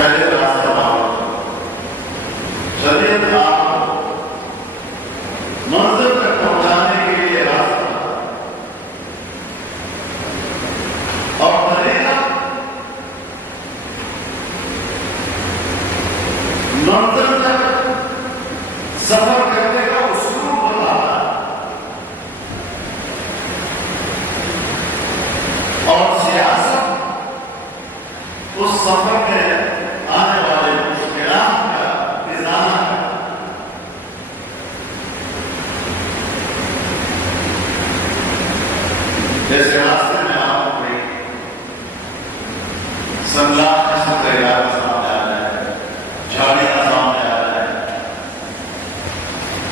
पहले रास्ता शरीयत आपको मंजिल तक पहुंचाने के लिए रास्ता और तरीका मंजिल तक सफर करने का उसूल बता रहा और सियासत उस सफर में आने वाले मुश्किलात का निजाम है। जैसे रास्ते में आपको कोई संलाप सामने आ रहा है, झाड़ियां सामने आ रहा है,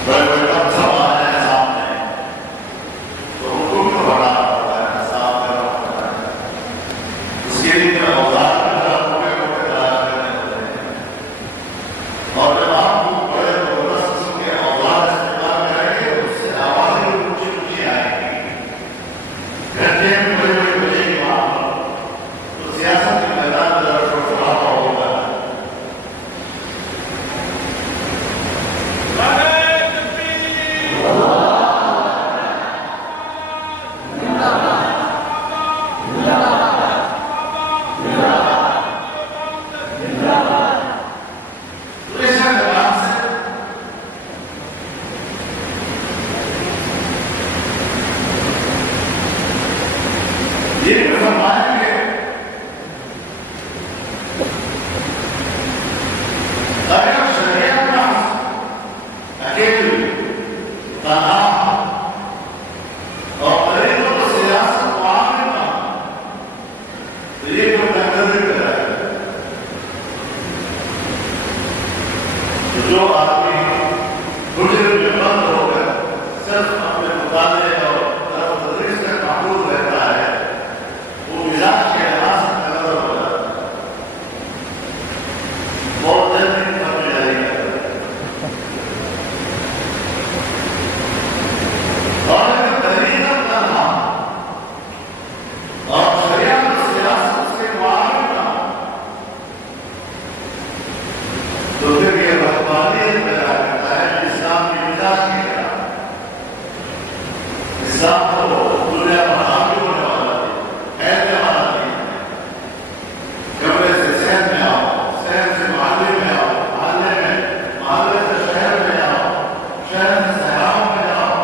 बड़े बड़े पत्थर आ रहे हैं सामने, तो उनको भी बढ़ा पड़ता है, साफ करना पड़ता है। उसके लिए औजार और जब आप बड़े जबरदस्त किस्म के औजार इस्तेमाल करेंगे उससे आवाजें ऊंची ऊंची आएंगी, घंटे में बड़ी बड़ी बजेगी वहां पर, तो सियासत के मैदान में जरा थोड़ा होगा। ये फरमाएंगे अगर शरीयत का अकेले तनाव और तरीकों को सियासत को आगे ना तो ये कोई टक्कर कराएगा। तो जो आदमी गुजरे में बंद होकर सिर्फ अपने मुताले और तदरीस तक महफूज रहता है, वो मिजाज के लिहाज से नजर हो जाता है, बहुत देर तक अपनी जारी करता है। और अगर तरीका करना और शरीयत और सियासत से मुआविन ना हो तो फिर ये रहबानियत पैदा करता है इस्लाम की मिजाज के खिलाफ। इस्लाम को दुनिया में हावी होने वाला ऐसे वाला नहीं है। कमरे से शहर में आओ, शहर से मोहल्ले में आओ, मोहल्ले से शहर में आओ, शहर से सहराओं में आओ,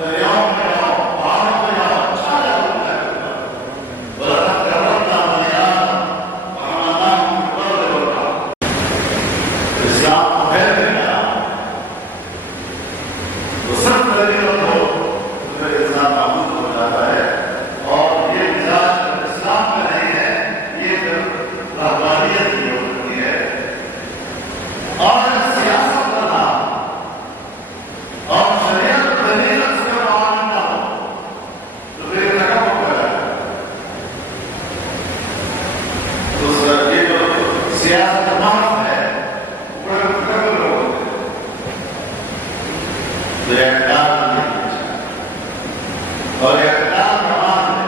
दरियाओं में आओ, पहाड़ों में आओ, अच्छा लगता है। वलक़द कररमना बनी आदम वहमलनाहुम फिल बर्रि वल बहर। इस्लाम को फैलने आओ तो सब तरीकों को इंसान महमूद हो जाता है। और ये मिजाज इस्लाम में नहीं है, ये रहबानियत की होती है। और सियासत करना और शरीयत तरीक़त से मुआविन ना हो तो फिर रकम होगा। तो ये जो सियासत माफ है ऊपर लोग तो इक़्तिदार नहीं और इक़्तिदार प्रमाण है।